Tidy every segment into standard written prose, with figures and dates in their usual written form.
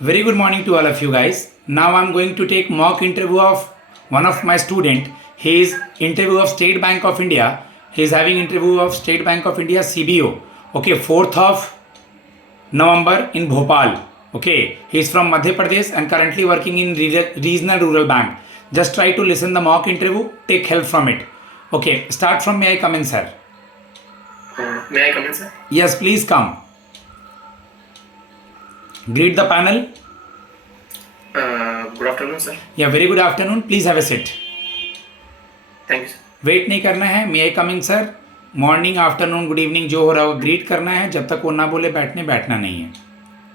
Very good morning to all of you guys. Now I'm going to take mock interview of one of my student. He is interview of State Bank of India. He is having interview of State Bank of India CBO. Okay, 4th of November in Bhopal. Okay, he is from Madhya Pradesh and currently working in regional rural bank. Just try to listen the mock interview. Take help from it. Okay, start from may I come in, sir? May I come in, sir? Yes, please come. Greet the panel. Good afternoon, sir. Yeah, very good afternoon. Please have a seat. Thank you, sir. Wait नहीं करना है. May I coming sir? Morning, afternoon, good evening जो हो रहा हो greet करना है. जब तक वो ना बोले बैठना नहीं है.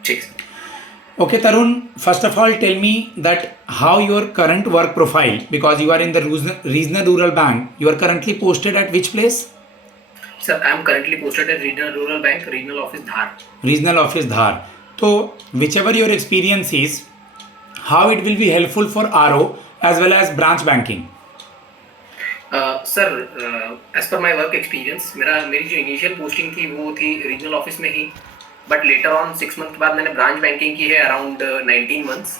ठीक. Okay, Tarun, first of all, tell me that how your current work profile, because you are in the regional rural bank, you are currently posted at which place? Sir, I am currently posted at Regional Rural Bank, Regional Office Dhar. Regional Office Dhar. So, whichever your experience is, how it will be helpful for RO as well as branch banking? Sir, as per my work experience, मेरी जो initial posting थी वो थी regional office में ही, but later on 6 month के बाद मैंने branch banking की है अराउंड 19 मंथ्स,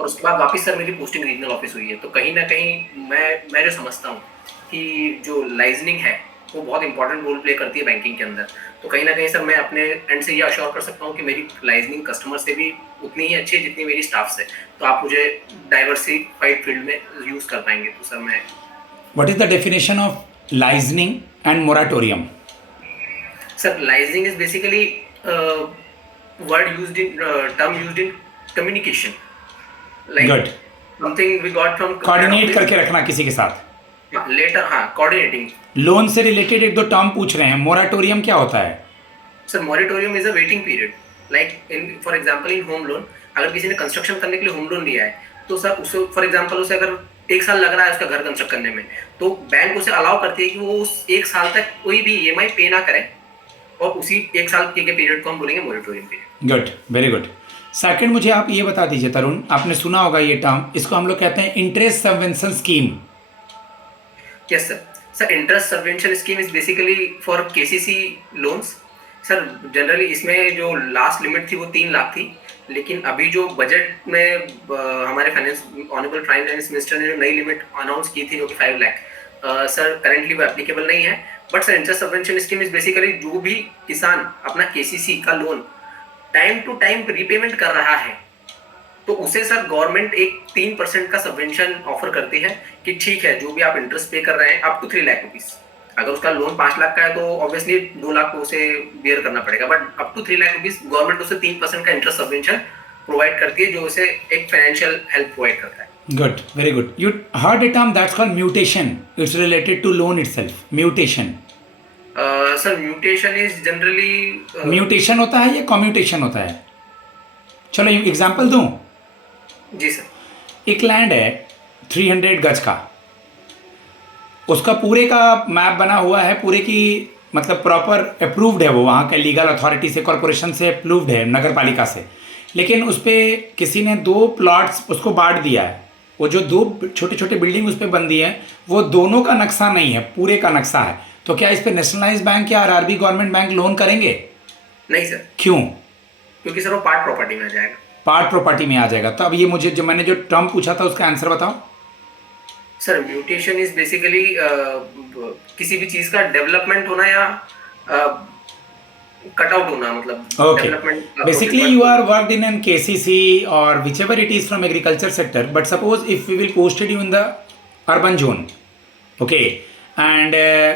और उसके बाद वापस सर मेरी पोस्टिंग रीजनल ऑफिस हुई है. तो कहीं ना कहीं मैं जो समझता हूँ कि जो लाइजनिंग है वो बहुत इंपॉर्टेंट रोल प्ले करती है बैंकिंग के अंदर. तो कहीं ना कहीं सर मैं अपने एंड से ये अश्योर कर सकता हूँ कि मेरी लाइजनिंग कस्टमर से भी उतनी ही अच्छी है जितनी मेरी स्टाफ से. तो आप मुझे डाइवर्सिफाइड फील्ड में यूज़ कर पाएंगे. तो सर मैं What is the definition of licensing and moratorium? Sir, licensing is basically term used in communication. Like Good. Something we got from coordinate करके रखना किसी के साथ. Later, coordinating. लोन से रिलेटेड एक दो टर्म पूछ रहे हैं. मोराटोरियम क्या होता है? Sir, moratorium is a waiting period. Like for example in home loan, अगर किसी ने कंस्ट्रक्शन करने के लिए होम लोन लिया है तो सर उसे फॉर एग्जांपल उसे अगर 1 साल लग रहा है उसका घर कंस्ट्रक्ट करने में, तो बैंक उसे अलाउ करती है कि वो उस 1 साल तक कोई भी ईएमआई पे ना करे, और उसी 1 साल के पीरियड को हम बोलेंगे moratorium period. Good, very good. Second, मुझे आप ये बता दीजिए तरुण, आपने सुना होगा ये टर्म, इसको हम लोग कहते हैं interest subvention scheme. Yes sir. Sir, interest subvention scheme is basically for KCC loans. Sir generally इसमें जो लास्ट लिमिट थी वो 3 लाख थी, लेकिन अभी जो बजट में हमारे ऑनरेबल प्राइम मिनिस्टर ने जो नई लिमिट अनाउंस की थी जो कि 5 लाख, सर करेंटली वो एप्लीकेबल नहीं है. But sir interest subvention scheme is basically जो भी किसान अपना केसीसी का loan time to time repayment कर रहा है तो उसे सर गवर्नमेंट एक 3% का सबवेंशन ऑफर करती है कि ठीक है जो भी आप इंटरेस्ट पे कर रहे हैं अप टू 3 लाख रुपीज. अगर उसका लोन 5 लाख का है तो ऑब्वियसली 2 लाख को उसे बियर करना पड़ेगा, but up to 3 lakh rupees government उसे 3% का इंटरेस्ट सबवेंशन प्रोवाइड करती है जो उसे एक फाइनेंशियल हेल्प प्रोवाइड करता है. Good, very good. You heard a term that's called mutation. It's related to loan itself. Mutation. Sir, mutation is generally mutation होता है या commutation होता है? चलो एग्जांपल दूं. जी सर. एक लैंड है 300 गज का, उसका पूरे का मैप बना हुआ है, पूरे की मतलब प्रॉपर अप्रूव्ड है, वो वहाँ के लीगल अथॉरिटी से, कॉरपोरेशन से अप्रूव्ड है, नगर पालिका से. लेकिन उस पर किसी ने 2 प्लॉट्स उसको बांट दिया है. वो जो 2 छोटे छोटे बिल्डिंग उस पर बन दी है वो दोनों का नक्शा नहीं है, पूरे का नक्शा है. तो क्या इस पर नेशनलाइज बैंक या आरआरबी गवर्नमेंट बैंक लोन करेंगे? नहीं सर. क्यों? क्योंकि सर वो पार्ट प्रॉपर्टी में आ जाएगा. पार्ट प्रॉपर्टी में आ जाएगा. तो अब ये मुझे जो मैंने जो टर्म पूछा था उसका आंसर बताओ. सर म्यूटेशन इज बेसिकली किसी भी चीज का डेवलपमेंट होना या कट आउट होना, मतलब development. Basically you are worked in an KCC और whichever it is from agriculture sector, but suppose if we will posted you in the urban zone, okay, and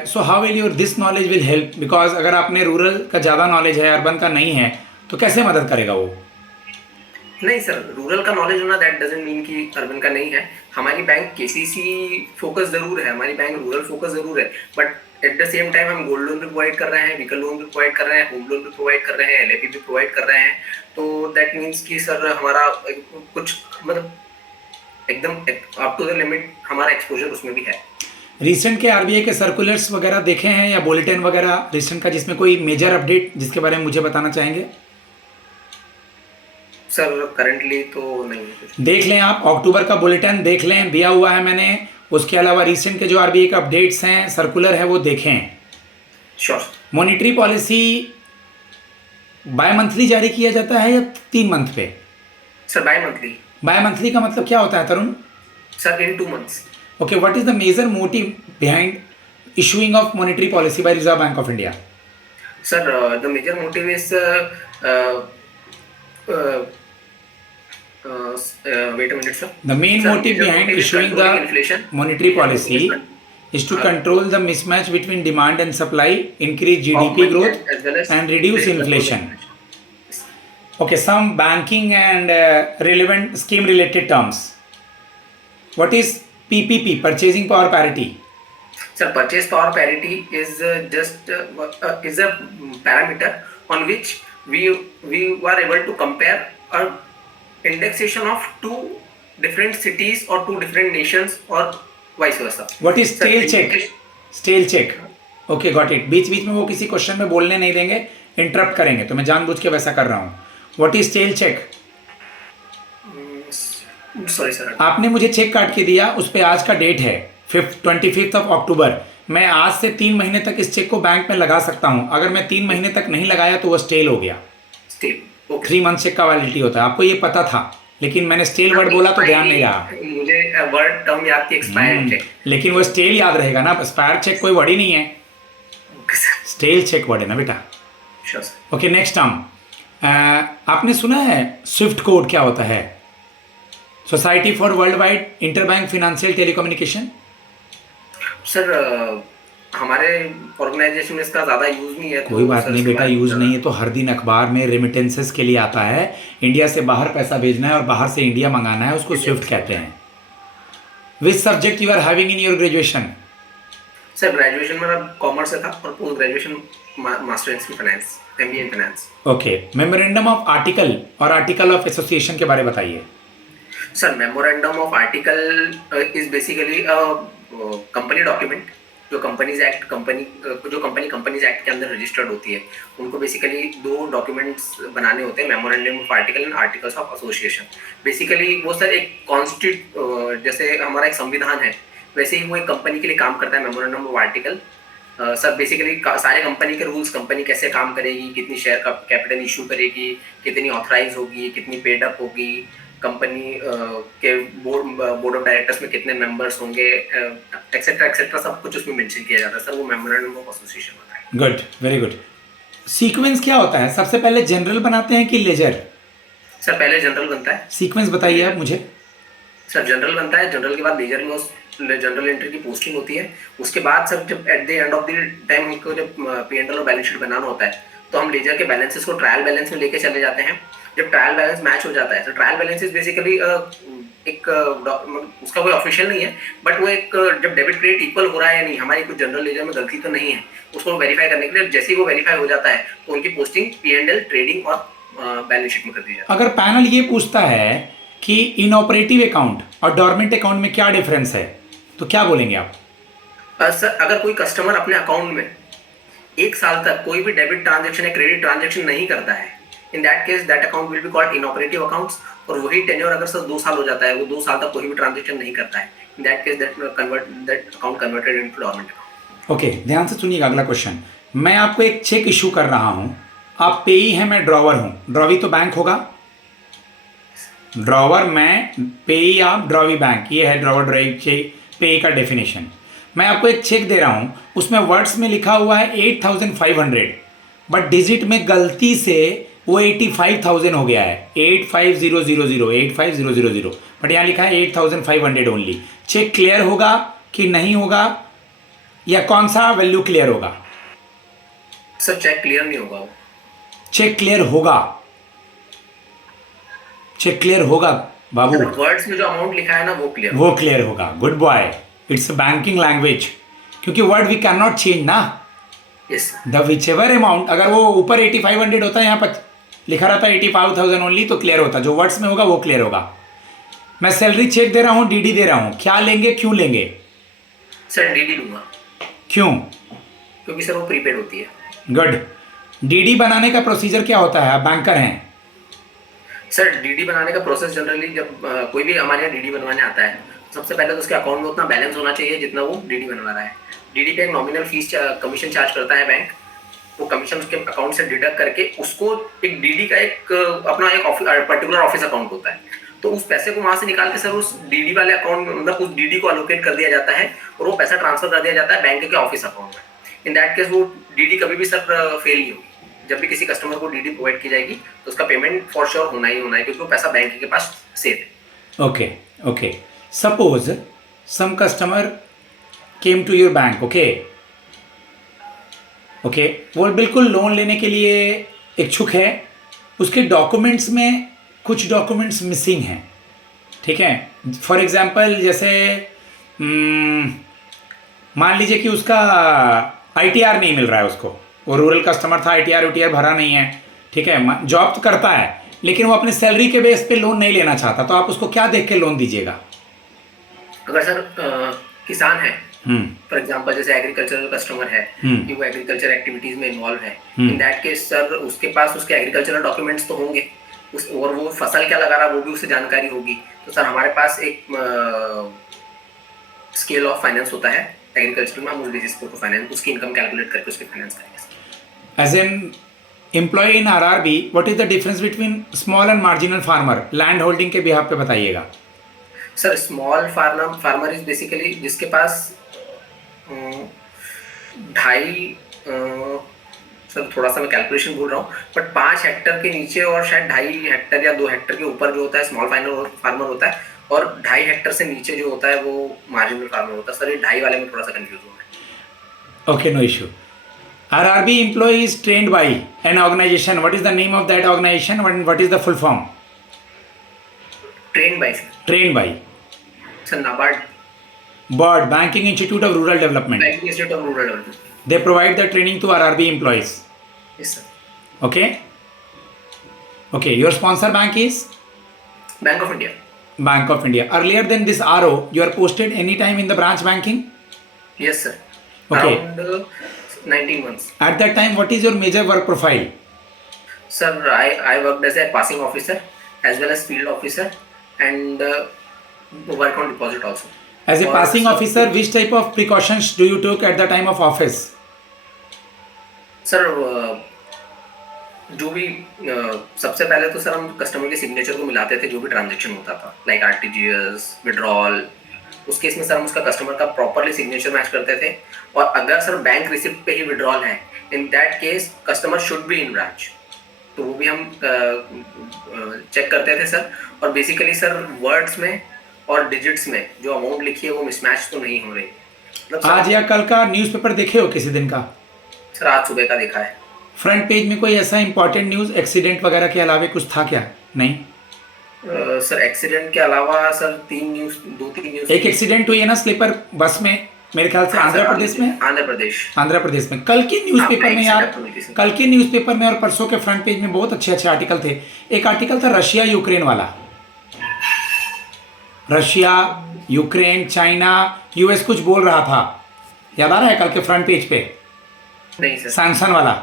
so how will your this knowledge will help, because अगर आपने rural का ज़्यादा knowledge है, urban का नहीं है, तो कैसे मदद करेगा वो? नहीं सर, रूरल का नॉलेज होना दैट डजंट मीन कि अर्बन का नहीं है. हमारी बैंक केसीसी फोकस जरूर है, हमारी बैंक रूरल फोकस जरूर है, but at the same time हम गोल्ड लोन भी प्रोवाइड कर रहे हैं, व्हीकल लोन भी प्रोवाइड कर रहे हैं, होम लोन भी प्रोवाइड कर रहे हैं, एलआईपी भी प्रोवाइड कर रहे हैं. तो दैट मीन्स कि सर हमारा कुछ मतलब एकदम अप टू द लिमिट हमारा एक्सपोजर उसमें भी है. रिसेंट के आरबीआई के सर्कुलर्स वगैरह देखे हैं या बुलेटिन वगैरह रिसेंट का, जिसमें कोई मेजर अपडेट जिसके बारे में मुझे बताना चाहेंगे? सर करंटली तो नहीं. देख लें आप, अक्टूबर का बुलेटिन देख लें, दिया हुआ है मैंने. उसके अलावा रिसेंट के जो आरबीआई के अपडेट्स हैं, सर्कुलर है, वो देखें. Sure. Monetary policy bi monthly जारी किया जाता है या 3 मंथ पे? Sir bi monthly. Bi monthly का मतलब क्या होता है Tarun? Sir in 2 months। Okay, what is the major motive behind issuing of monetary policy by Reserve Bank of India? Sir, the major motive is uh, uh, wait a minute, sir. The main Sir, motive major behind motive is issuing controlling the inflation. monetary Major motive is policy is to control the mismatch between demand and supply, increase of GDP money growth, as well as and reduce control inflation. inflation. Yes. Okay, some banking and relevant scheme related terms. What is PPP, purchasing power parity? Sir, purchase power parity is just is a parameter on which we were able to compare a indexation of two different cities or two different nations or vice versa. What is Sir, stale check? indication. Stale check. Okay, got it. बीच बीच में वो किसी question में बोलने नहीं देंगे, interrupt करेंगे, तो मैं जानबूझ के वैसा कर रहा हूँ। What is stale cheque? Sorry sir. आपने मुझे चेक काट के दिया, उस पर आज का डेट है 25 अक्टूबर। मैं आज से 3 महीने तक इस चेक को बैंक में लगा सकता हूँ। अगर मैं 3 महीने तक नहीं लगाया तो वो स्टेल हो गया। स्टेल 3 मंथ चेक का वैलिडिटी होता है। आपको ये पता था, लेकिन मैंने स्टेल वर्ड बोला तो ध्यान नहीं रहा। मुझे वर्ड टर्म याद थी, एक्सपायर्ड चेक। लेकिन वो स्टेल याद रहेगा ना, एक्सपायर चेक कोई वर्ड ही नहीं है, स्टेल चेक वर्ड है ना बेटा। Okay, next term. आपने सुना है स्विफ्ट कोड क्या होता है? Society for world wide interbank financial telecommunication. Sir हमारे ऑर्गेनाइजेशन में इसका ज़्यादा यूज़ नहीं है। कोई बात नहीं बेटा, यूज़ नहीं है तो हर दिन अखबार में रेमिटेंसेस के लिए आता है। इंडिया से बाहर पैसा भेजना है और बाहर से इंडिया मंगाना है, उसको स्विफ्ट कहते हैं। Which subject you are having in your graduation? Sir graduation मेरा कॉमर्स से था और post graduation masters in finance, MBA in finance. Okay, memorandum of article और आर्टिकल ऑफ एसोसिएशन के बारे में बताइए। Sir memorandum of article is basically company document जो कंपनीज एक्ट कंपनीज एक्ट के अंदर रजिस्टर्ड होती है, उनको बेसिकली 2 डॉक्यूमेंट्स बनाने होते हैं, memorandum of article and articles of association. Basically वो सर एक जैसे हमारा एक संविधान है, वैसे ही वो एक कंपनी के लिए काम करता है memorandum of article. Sir basically सारे कंपनी के रूल्स, कंपनी कैसे काम करेगी, कितनी शेयर का कैपिटल इशू करेगी, कितनी ऑथराइज होगी, कितनी पेड अप होगी, कंपनी के बोर्ड ऑफ डायरेक्टर्स में कितने मेंबर्स होंगे, एक्सेट्रा एक्सेट्रा, सब कुछ उसमें मेंशन किया जाता है। सर वो मेमोरेंडम ऑफ एसोसिएशन होता है। Good, very good. सीक्वेंस क्या होता है? सबसे पहले जनरल बनाते हैं कि लेजर? सर पहले जनरल बनता है। सीक्वेंस बताइए आप मुझे। सर जनरल बनता है, जनरल के बाद लेजर में उस जनरल एंट्री की पोस्टिंग होती है। उसके बाद सर जब at the end of the time हमको जब P&L और बैलेंस शीट बनाना होता है, तो हम लेजर के बैलेंसेस को ट्रायल बैलेंस में लेके चले जाते हैं। जब ट्रायल बैलेंस मैच हो जाता है, तो ट्रायल बैलेंस इज बेसिकली एक उसका कोई ऑफिशियल नहीं है, बट वो एक जब डेबिट क्रेडिट इक्वल हो रहा है या नहीं, हमारी कुछ जनरल लेजर में गलती तो नहीं है, उसको वेरीफाई करने के लिए जैसे ही वो वेरीफाई हो जाता है तो उनकी पोस्टिंग P&L, ट्रेडिंग और बैलेंस शीट में कर दी जाती है। अगर पैनल ये पूछता है कि इनऑपरेटिव अकाउंट और डोरमेंट अकाउंट में क्या डिफरेंस है, तो क्या बोलेंगे आप? सर अगर कोई कस्टमर अपने अकाउंट में 1 साल तक कोई भी डेबिट ट्रांजैक्शन या क्रेडिट ट्रांजैक्शन नहीं करता है, in that case that account will be called inoperative accounts. और वही टेन्योर अगर सर 2 साल हो जाता है, वो 2 साल तक कोई भी ट्रांजैक्शन नहीं करता है, in that case that account converted into dormant account. Okay, ध्यान से सुनिएगा अगला क्वेश्चन। मैं आपको एक चेक इशू कर रहा हूं, आप पेई हैं, मैं ड्रॉवर हूं। ड्रॉवी तो बैंक होगा, ड्रॉवर मैं, पेई आप, ड्रॉवी बैंक। ये है ड्रॉवर ड्राइव पेई का डेफिनेशन। मैं आपको एक चेक दे रहा हूं, उसमें वर्ड्स में लिखा हुआ है 8500, बट डिजिट में गलती से वो 85,000 हो गया है, 85,000, बट यहाँ लिखा है 8,500 ओनली। चेक क्लियर होगा कि नहीं होगा, या कौन सा वैल्यू क्लियर होगा? सर चेक क्लियर नहीं होगा। वो चेक क्लियर होगा, चेक क्लियर होगा बाबू। वर्ड्स में जो अमाउंट लिखा है ना वो क्लियर होगा। Good boy, it's banking language, क्योंकि word we can not change ना। Yes the whichever amount, अगर वो ऊपर 8500 होता है, यहाँ पर लिखा रहता 85,000 ओनली, तो क्लियर होता। जो वर्ड्स में होगा वो क्लियर होगा। मैं सैलरी चेक दे रहा हूँ, डीडी दे रहा हूँ, क्या लेंगे, क्यों लेंगे? सर डीडी लूंगा। क्यों? क्योंकि सर वो प्रीपेड होती है। गुड। डीडी बनाने का प्रोसीजर क्या होता है? आप बैंकर हैं। सर डीडी बनाने का प्रोसेस जनरली जब कोई भी हमारे यहाँ डीडी बनवाने आता है, सबसे पहले तो उसके अकाउंट में उतना बैलेंस होना चाहिए जितना वो डीडी बनवा रहा है। डीडी पे एक नॉमिनल फीस कमीशन चार्ज करता है बैंक, वो कमीशन उसके अकाउंट से डिडक्ट करके उसको एक डीडी का एक अपना एक पर्टिकुलर ऑफिस अकाउंट होता है, तो उस पैसे को वहां से निकाल के सर उस डीडी वाले अकाउंट में, मतलब उस डीडी को अलोकेट कर दिया जाता है और वो पैसा ट्रांसफर कर दिया जाता है बैंक के ऑफिस अकाउंट में। इन दैट केस वो डीडी कभी भी सर फेल नहीं होगी। जब भी किसी कस्टमर को डीडी प्रोवाइड की जाएगी तो उसका पेमेंट फॉर श्योर होना ही होना है, क्योंकि वो पैसा बैंक के पास सेफ है। Okay okay, suppose some customer came to your bank, okay okay, वो बिल्कुल लोन लेने के लिए इच्छुक है, उसके डॉक्यूमेंट्स में कुछ डॉक्यूमेंट्स मिसिंग हैं, ठीक है। फॉर एग्जांपल जैसे मान लीजिए कि उसका आईटीआर नहीं मिल रहा है उसको, वो रूरल कस्टमर था, आईटीआर भरा नहीं है, ठीक है, जॉब तो करता है लेकिन वो अपने सैलरी के बेस पे लोन नहीं लेना चाहता, तो आप उसको क्या देख के लोन दीजिएगा? अगर सर किसान है, फॉर एग्जांपल जैसे एग्रीकल्चरल कस्टमर है कि वो एग्रीकल्चर एक्टिविटीज में इन्वॉल्व है, इन दैट केस सर उसके पास उसके एग्रीकल्चरल डॉक्यूमेंट्स तो होंगे, और वो फसल क्या लगा रहा है वो भी उससे जानकारी होगी। तो सर हमारे पास एक स्केल ऑफ फाइनेंस होता है एग्रीकल्चर में, हम उस बेसिस पे फाइनेंस उसकी इनकम कैलकुलेट करके उसके फाइनेंस करेंगे। As an employ in RRB, what is the difference between small and marginal farmer? Land holding के बिहाफ पे बताइएगा। Sir small farmer is basically जिसके पास 2.5 सर थोड़ा सा मैं कैलकुलेशन भूल रहा हूँ, बट 5 हेक्टर के नीचे और शायद 2.5 हेक्टर या 2 हेक्टर के ऊपर जो होता है स्मॉल फार्मर होता है, और 2.5 हेक्टर से नीचे जो होता है वो मार्जिनल फार्मर होता है। सर ये 2.5 वाले में थोड़ा सा कंफ्यूज हूँ मैं। Okay, no issue. RRB employee is trained by an organization. What is the name of that organization? What is the full form? Trained by sir. Trained by. Sir NABARD. BIRD, Banking Institute of Rural Development. Banking Institute of Rural Development. They provide the training to RRB employees. Yes sir. Okay. Okay. Your sponsor bank is Bank of India. Bank of India. Earlier than this RO, you are posted anytime in the branch banking? Yes sir. Okay. Around 19 months. At that time, what is your major work profile? Sir, I worked as a passing officer as well as field officer and work on deposit also. As a passing officer, which type of precautions do you took at the time of office? Sir जो भी सबसे पहले तो sir हम customer के signature को मिलाते थे जो भी ट्रांजैक्शन होता था, लाइक आरटीजीएस, विड्रॉल, उस केस में सर हम उसका कस्टमर का प्रॉपरली सिग्नेचर मैच करते थे। और अगर सर बैंक रिसिप्ट पे ही विड्रॉल है, in that case customer should be in branch, तो वो भी हम चेक करते थे सर। और बेसिकली सर वर्ड्स में और डिजिट्स में जो अमाउंट लिखी है वो मिसमैच तो नहीं हो रही। मतलब आज या कल का न्यूज़पेपर देखे हो किसी दिन का? सर आज सुबह का देखा है। फ्रंट पेज में कोई ऐसा इंपॉर्टेंट न्यूज़ एक्सीडेंट वगैरह के अलावा कुछ था क्या? नहीं सर एक्सीडेंट के अलावा सर 2-3 न्यूज़। एक एक्सीडेंट हुई है ना स्लीपर बस में, मेरे ख्याल से आंध्र प्रदेश में। आंध्र प्रदेश में कल के न्यूज़पेपर में यार, कल के न्यूज़पेपर में और परसों के फ्रंट पेज में बहुत अच्छे अच्छे आर्टिकल थे। एक आर्टिकल था रशिया यूक्रेन वाला, रशिया यूक्रेन चाइना यूएस कुछ बोल रहा था, याद आ रहा है कल के फ्रंट पेज पे? नहीं सर। सैमसंग वाला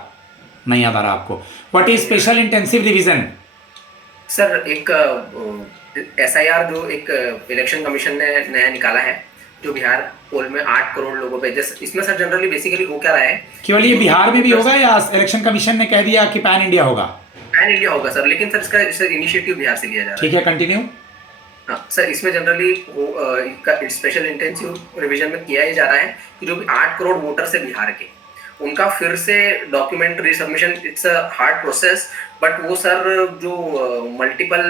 नहीं याद आ रहा आपको? What is special intensive revision? Sir एक SIR जो एक इलेक्शन कमीशन ने नया निकाला है, जो बिहार पोल में 8 करोड़ लोगों पे, जैसे इसमें सर जनरली बेसिकली हो क्या रहा है, केवल ये बिहार में भी होगा या इलेक्शन कमीशन ने कह दिया कि पैन इंडिया होगा? पैन इंडिया होगा सर, लेकिन सर इसका इनिशिएटिव बिहार से लिया जा रहा है। ठीक है, कंटिन्यू। हाँ सर, इसमें जनरली स्पेशल इंटेंसिव रिवीजन में किया ही जा रहा है कि जो भी 8 करोड़ वोटर्स है बिहार के, उनका फिर से document resubmission, it's a hard process, but वो सर जो मल्टीपल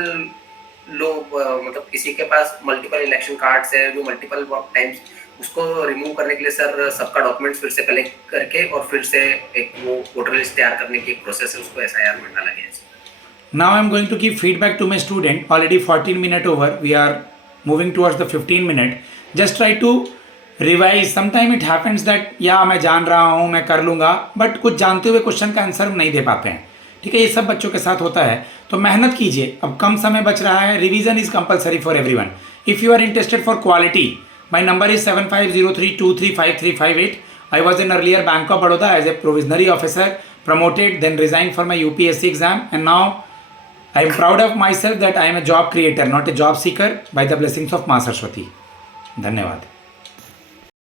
लोग मतलब किसी के पास मल्टीपल इलेक्शन कार्ड्स है जो मल्टीपल टाइम्स, उसको रिमूव करने के लिए सर सबका डॉक्यूमेंट्स फिर से कलेक्ट करके और फिर से एक वो वोटर लिस्ट तैयार करने की एक प्रोसेस है, उसको SIR में डाला गया है। Now I am going to give feedback to my student. Already 14 minutes over. We are moving towards the 15 minute. Just try to revise. Sometime it happens that या मैं जान रहा हूँ, मैं कर लूँगा, बट कुछ जानते हुए क्वेश्चन का आंसर नहीं दे पाते हैं। ठीक है, ये सब बच्चों के साथ होता है, तो मेहनत कीजिए। अब कम समय बच रहा है, revision is compulsory for everyone. If you are interested for quality, my number is 7503235358। I was in earlier Bank of Baroda as a provisionary officer, promoted, then resigned for my UPSC exam, and now I am proud of myself that I am a job creator, not a job seeker, by the blessings of माँ सरस्वती। धन्यवाद।